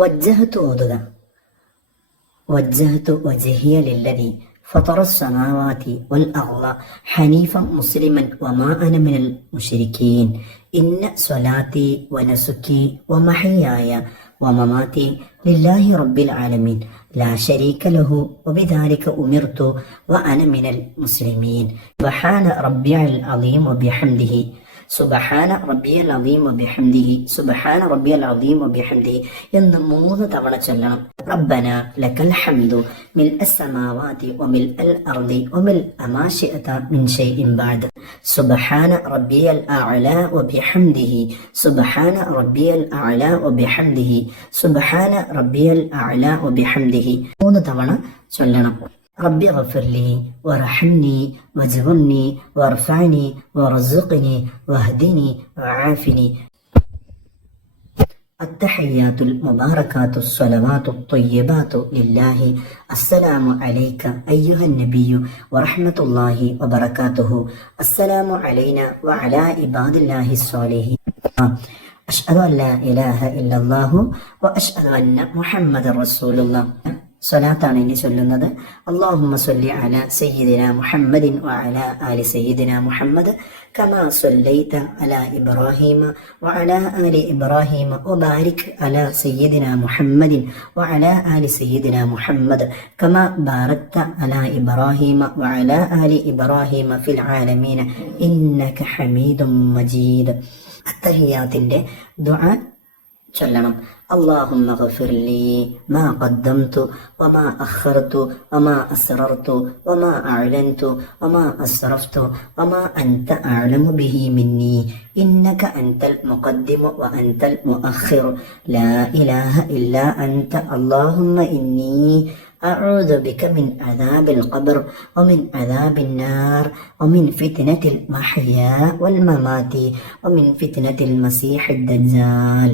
വജ്ജഹത്തു ഓതുക. വജ്ജഹത്തു വജ്ഹിയ ലില്ലദി ഫതറ السماوات والأرض حنيفا مسلما وما أنا من المشركين إن صلاتي ونسكي ومحياي ومماتي لله رب العالمين لا شريك له وبذلك أمرت وأنا من المسلمين سبحان ربي العظيم وبحمده സുബ്ഹാന റബ്ബിയൽ അദീം വബിഹംദിഹി സുബ്ഹാന റബ്ബിയൽ അദീം വബിഹംദിഹി എന്ന് 3 തവണ ചൊല്ലണം. റബ്ബന ലക്കൽ ഹംദു മിൽഅസ് സമാവാതി വമിൽഅൽ അർദി വമിൽഅ മാ ശിഅത മിൻ ഷൈഇൻ ബഅദ് സുബ്ഹാന റബ്ബിയൽ അഅല വബിഹംദിഹി സുബ്ഹാന റബ്ബിയൽ അഅല വബിഹംദിഹി സുബ്ഹാന റബ്ബിയൽ അഅല വബിഹംദിഹി 3 തവണ ചൊല്ലണം. റബ്ബി ഗഫിർലി വറഹംനി വജ്ബുർനി വർഫഅനി വർസുഖ്നി വഹ്ദിനി വആഫിനി. അത്തഹിയ്യാത്തുൽ മുബാറകാത്തുസ് സ്വലവാത്തുത് ത്വയ്യിബാത്തു ലില്ലാഹി അസ്സലാമു അലൈക അയ്യുഹൻ നബിയ്യു വറഹ്മത്തുള്ളാഹി വബറകാതുഹു അസ്സലാമു അലൈനാ വഅലാ ഇബാദില്ലാഹിസ് സ്വാലിഹീൻ അഷ്ഹദു അൻ ലാ ഇലാഹ ഇല്ലല്ലാഹു വഅഷ്ഹദു അന്ന മുഹമ്മദർ റസൂലുള്ളാഹ്. സ്വലാത്താണ് ഇനി ചൊല്ലുന്നത്. അല്ലാഹുമ്മ സ്വല്ലി അലാ സയ്യിദിനാ മുഹമ്മദിൻ വഅലാ ആലി സയ്യിദിനാ മുഹമ്മദ് കമാ സ്വല്ലൈത അലാ ഇബ്രാഹീമ വഅലാ ആലി ഇബ്രാഹീമ വബാരിക് അലാ സയ്യിദിനാ മുഹമ്മദിൻ വഅലാ ആലി സയ്യിദിനാ മുഹമ്മദ് കമാ ബാറക്ത അലാ ഇബ്രാഹീമ വഅലാ ആലി ഇബ്രാഹീമ ഫിൽ ആലമീന ഇന്നക ഹമീദും മജീദ്. അത്തഹിയ്യാത്തിന്റെ ദുആ ചൊല്ലണം. اللهم اغفر لي ما قدمت وما أخرت وما أسررت وما أعلنت وما أسرفت وما أنت أعلم به مني إنك أنت المقدم وأنت المؤخر لا إله إلا أنت اللهم إني أعوذ بك من عذاب القبر ومن عذاب النار ومن فتنة المحيا والممات ومن فتنة المسيح الدجال.